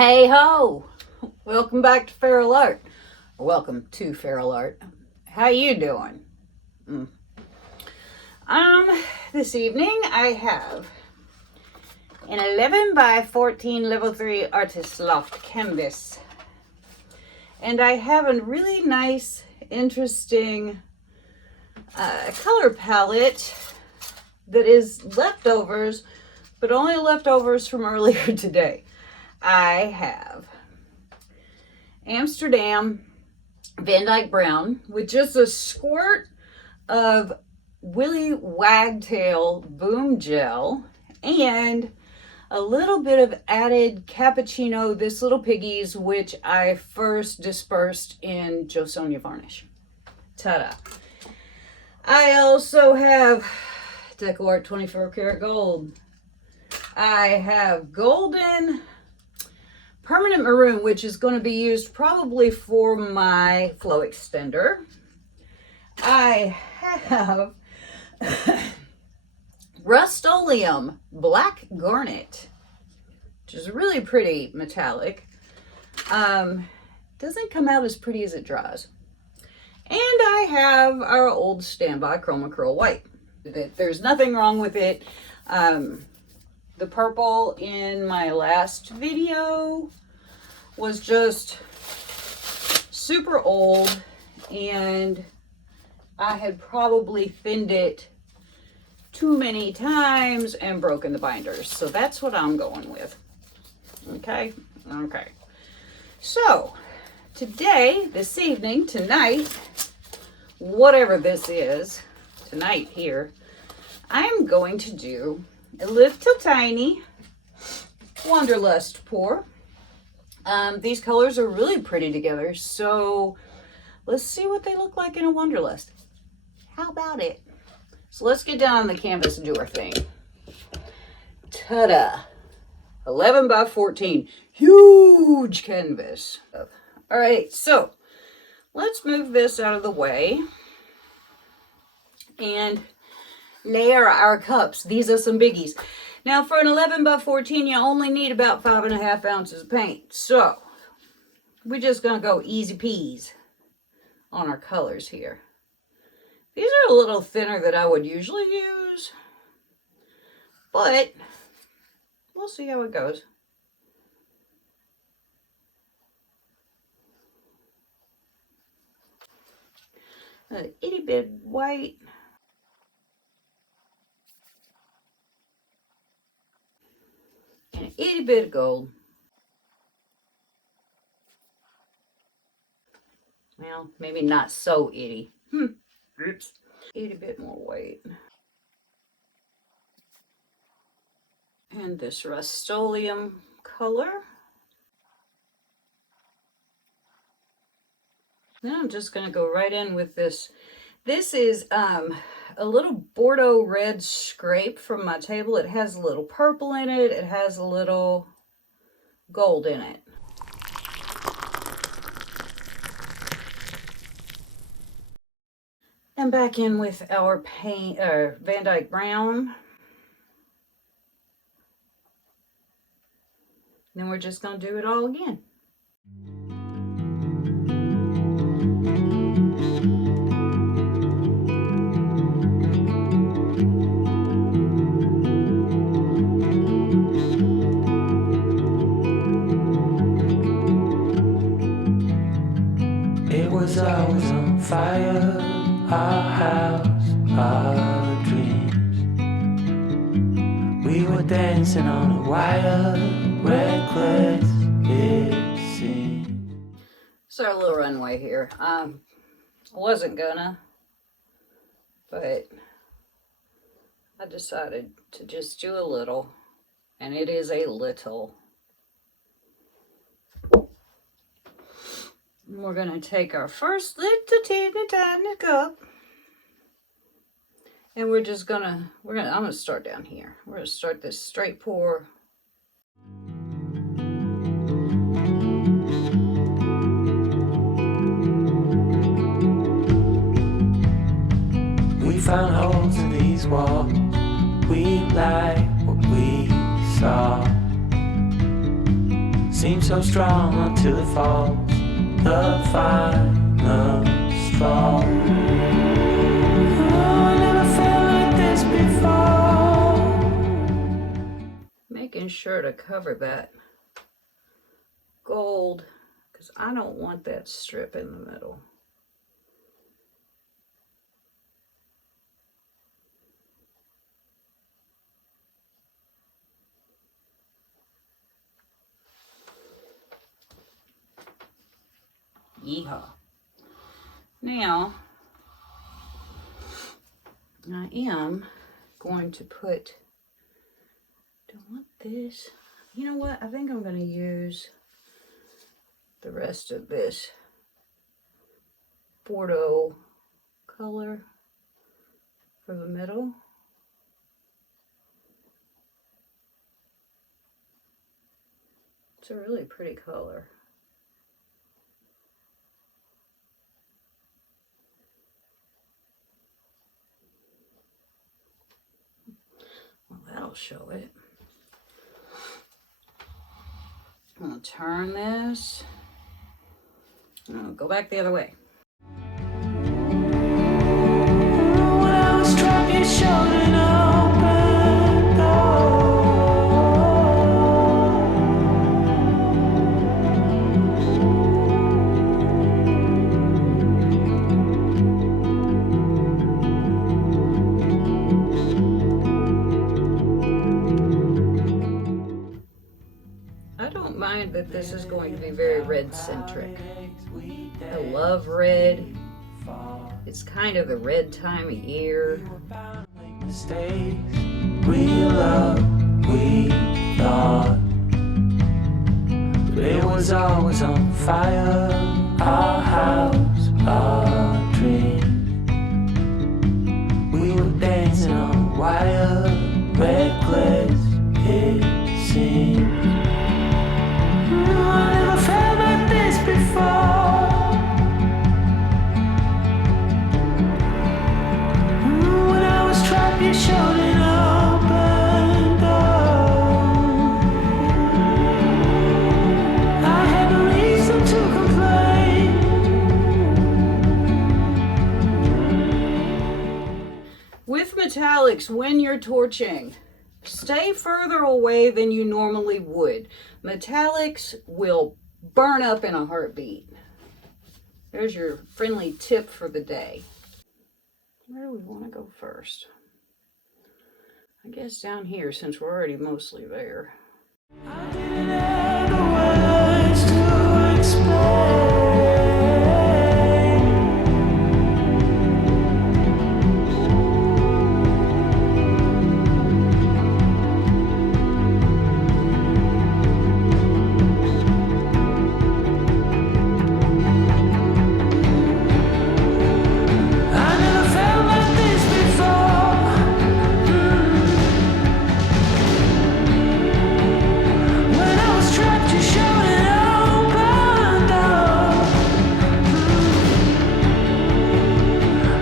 Hey ho! Welcome back to feralart. Welcome to feralart. How you doing? This evening I have an 11 by 14 level 3 artist loft canvas. And I have a really nice, interesting color palette that is leftovers, but only leftovers from earlier today. I have Amsterdam Van Dyke Brown with just a squirt of Willy Wagtail Boom Gel and a little bit of added Cappuccino This Little Piggies, which I first dispersed in Josonia varnish. Ta-da! I also have Acrylic 24 karat gold. I have golden permanent maroon, which is going to be used probably for my flow extender. I have Rust-Oleum black garnet, which is really pretty metallic. Doesn't come out as pretty as it dries. And I have our old standby Chroma Curl white. There's nothing wrong with it. The purple in my last video was just super old, and I had probably thinned it too many times and broken the binders. So that's what I'm going with. Okay. So today, this evening, tonight, whatever this is, tonight here, I'm going to do a little tiny Wanderlust pour. These colors are really pretty together, so let's see what they look like in a Wanderlust. How about it? So let's get down on the canvas and do our thing. Ta-da! 11 by 14, huge canvas. All right, so let's move this out of the way and layer our cups. These are some biggies. Now for an 11 by 14, you only need about 5.5 ounces of paint. So we're just gonna go easy peas on our colors here. These are a little thinner than I would usually use, but we'll see how it goes. A itty bit white. And an itty bit of gold. Well, maybe not so itty. Oops. Itty bit more white. And this Rust-Oleum color. Then I'm just going to go right in with this. This is a little Bordeaux red scrape from my table. It has a little purple in it. It has a little gold in it. And back in with our paint, Van Dyke Brown. Then we're just going to do it all again. It was always on fire, our house, our dreams. We were dancing on a wire, reckless it seemed. So our little runway here. I wasn't gonna, but I decided to just do a little, and it is a little. And we're gonna take our first little teeny tiny cup, and I'm gonna start down here. We're gonna start this straight pour. We found holes in these walls. We like what we saw. seems so strong until it falls. The final straw. Oh, I never felt like this before. Making sure to cover that gold because I don't want that strip in the middle. Yeehaw. Now, I am going to put, don't want this. You know what? I think I'm going to use the rest of this Bordeaux color for the middle. It's a really pretty color. Well, that'll show it. I'm going to turn this. I'll go back the other way. When I was trapped, you showed an open door. I don't mind that this is going to be very red centric. I love red. It's kind of the red time of year. Mistakes, we loved, we thought, but it was always on fire. Our house, our dream. We were dancing on wire, reckless it seemed. I never felt like this before. When I was trapped, you showed an open door. I had no reason to complain. With metallics, when you're torching, stay further away than you normally would. Metallics will burn up in a heartbeat. There's your friendly tip for the day. Where do we want to go first? I guess down here, since we're already mostly there. I didn't have the words to explain. I never felt like this before. When I was trapped, you showed an open door.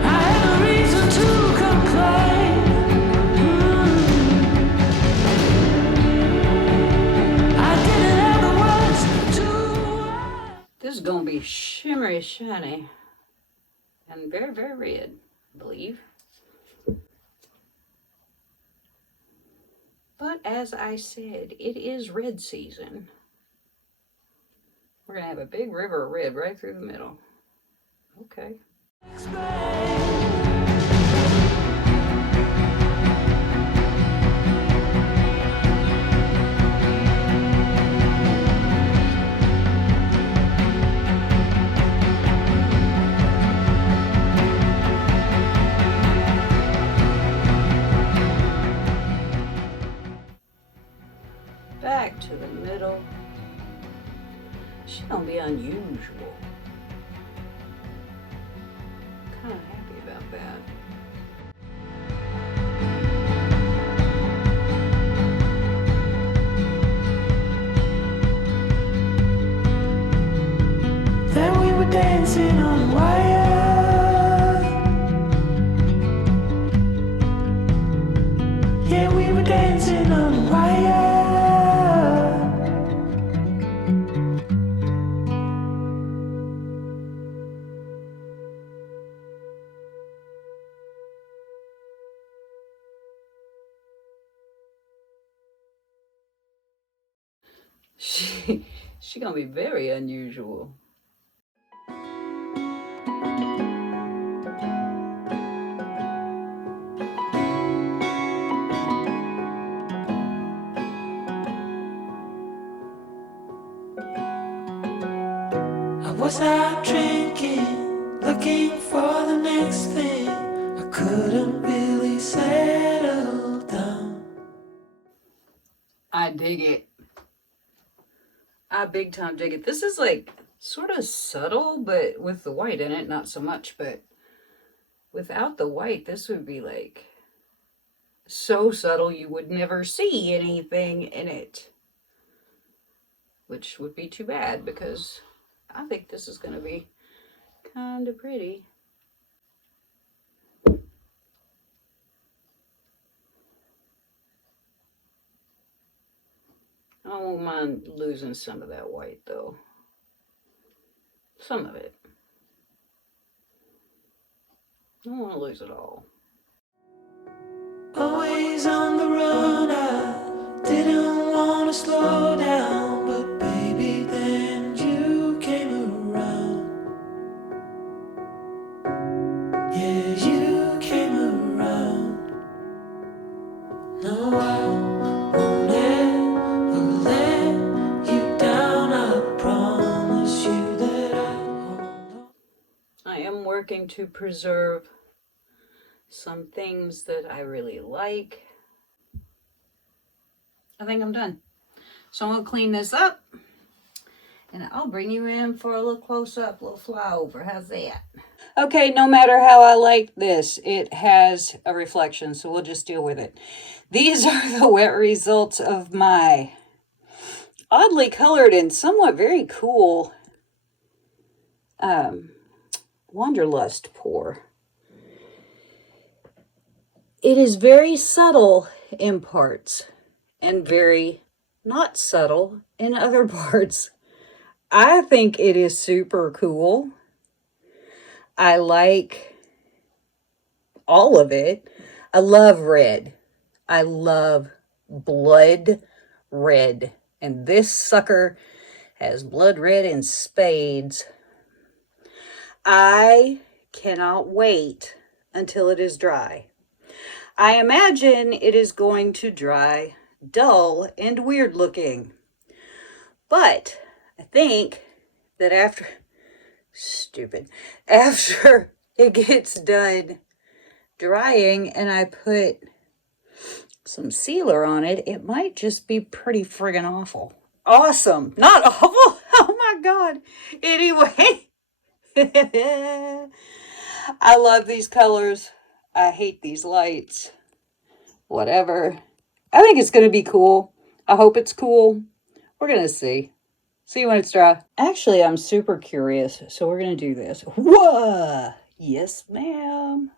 I had no reason to complain. I didn't have the words to. This is going to be shimmery shiny and very, very red, I believe. But as I said, it is red season. We're going to have a big river of red right through the middle. Okay. Back to the middle. She's gonna be unusual. Kind of happy about that. Then we were dancing on wire. Yeah, we were dancing on wire. She gonna be very unusual. I was out drinking, looking for the next thing. I couldn't really settle down. I dig it. I big time dig it. This is like sort of subtle, but with the white in it, not so much. But without the white, this would be like so subtle you would never see anything in it. Which would be too bad because I think this is going to be kind of pretty. I won't mind losing some of that white though. Some of it. I don't want to lose it all. Always on the run, I didn't want to slow down, but baby, then you came around. Yeah, you came around. No, I won't ever let you down. I promise you that I hold on. I am working to preserve some things that I really like. I think I'm done. So I'm going to clean this up and I'll bring you in for a little close-up, little flyover. How's that? Okay, no matter how I like this, it has a reflection, so we'll just deal with it. These are the wet results of my oddly colored and somewhat very cool Wanderlust pour. It is very subtle in parts and very not subtle in other parts. I think it is super cool. I like all of it. I love red. I love blood red. And this sucker has blood red in spades. I cannot wait until it is dry. I imagine it is going to dry dull and weird looking. But I think that after it gets done drying and I put some sealer on it, it might just be pretty friggin' awful. Awesome. Not awful. Oh my God. Anyway. I love these colors. I hate these lights. Whatever. I think it's going to be cool. I hope it's cool. We're going to see. See when it's dry. Actually, I'm super curious, so we're going to do this. Whoa! Yes, ma'am.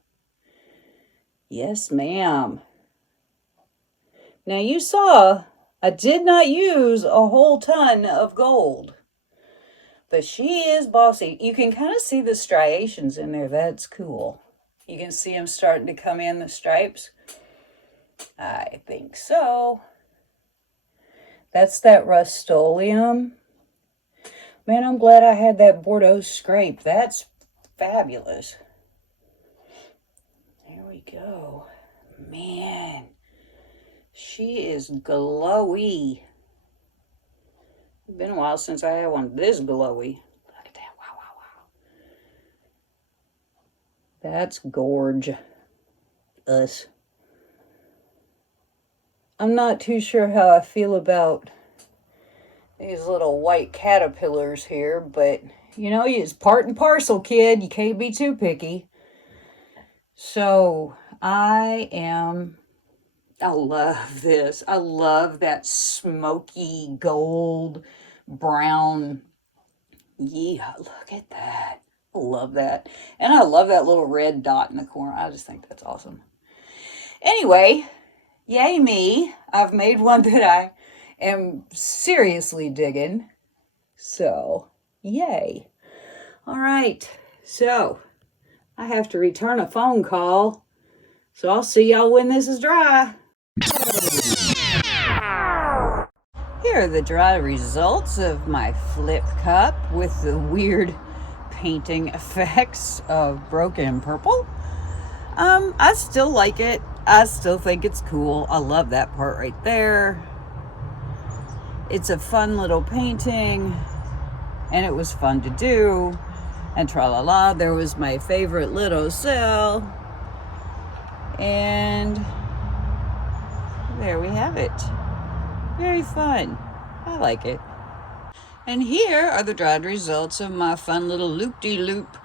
Yes, ma'am. Now, you saw I did not use a whole ton of gold. But she is bossy. You can kind of see the striations in there. That's cool. You can see them starting to come in, the stripes. I think so. That's that Rust-Oleum. Man, I'm glad I had that Bordeaux scrape. That's fabulous. There we go. Man, she is glowy. It's been a while since I had one this glowy. Look at that. Wow, wow, wow. That's gorge. Us. I'm not too sure how I feel about these little white caterpillars here, but you know, it's part and parcel, kid. You can't be too picky. So I love this. I love that smoky gold brown. Yeah, look at that. I love that. And I love that little red dot in the corner. I just think that's awesome. Anyway, yay me. I've made one that I am seriously digging. So, yay. All right. So, I have to return a phone call. So I'll see y'all when this is dry. Here here are the dry results of my flip cup with the weird painting effects of broken purple. I still like it. I still think it's cool. I love that part right there. It's a fun little painting, and it was fun to do. And tra-la-la, there was my favorite little cell. And there we have it. Very fun. I like it. And here are the dried results of my fun little loop-de-loop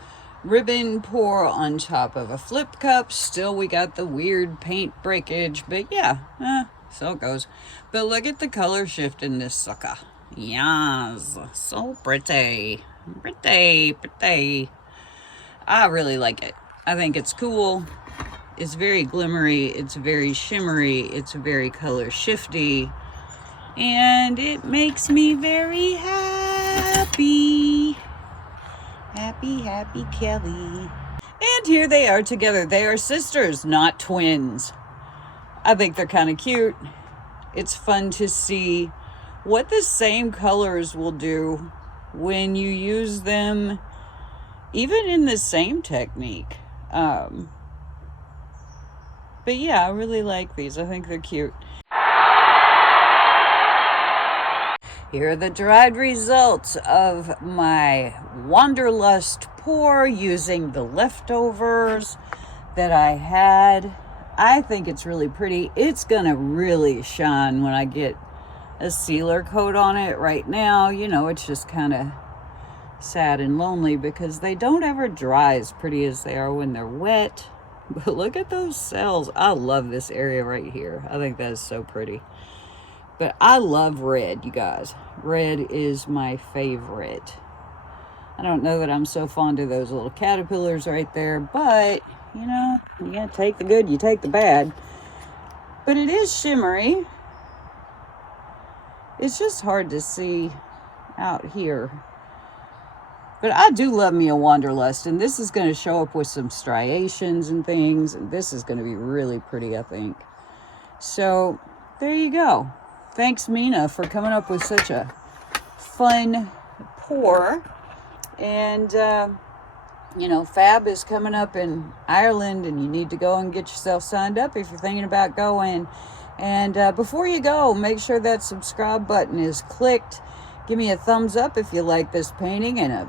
ribbon pour on top of a flip cup. Still, we got the weird paint breakage, but yeah, so it goes. But look at the color shift in this sucker. Yes, so pretty. Pretty. I really like it. I think it's cool. It's very glimmery. It's very shimmery. It's very color shifty. And it makes me very happy. Happy Kelly. And here they are together. They are sisters, not twins. I think they're kind of cute. It's fun to see what the same colors will do when you use them, even in the same technique. But yeah, I really like these. I think they're cute. Here are the dried results of my Wanderlust pour using the leftovers that I had. I think it's really pretty. It's gonna really shine when I get a sealer coat on it. Right now, you know, it's just kind of sad and lonely because they don't ever dry as pretty as they are when they're wet. But look at those cells. I love this area right here. I think that is so pretty. But I love red, you guys. Red is my favorite. I don't know that I'm so fond of those little caterpillars right there, but, you know, you gotta take the good, you take the bad. But it is shimmery. It's just hard to see out here. But I do love me a Wanderlust, and this is going to show up with some striations and things, and this is going to be really pretty, I think. So, there you go. Thanks, Mina, for coming up with such a fun pour. And, you know, Fab is coming up in Ireland, and you need to go and get yourself signed up if you're thinking about going. And before you go, make sure that subscribe button is clicked. Give me a thumbs up if you like this painting, and a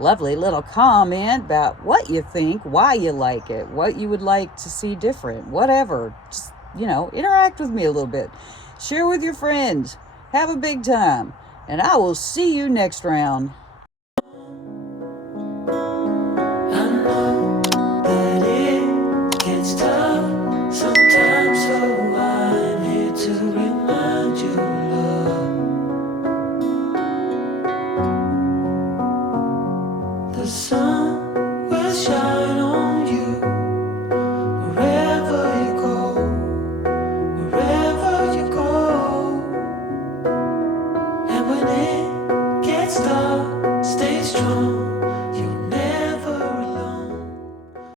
lovely little comment about what you think, why you like it, what you would like to see different, whatever. Just, you know, interact with me a little bit. Share with your friends. Have a big time. And I will see you next round.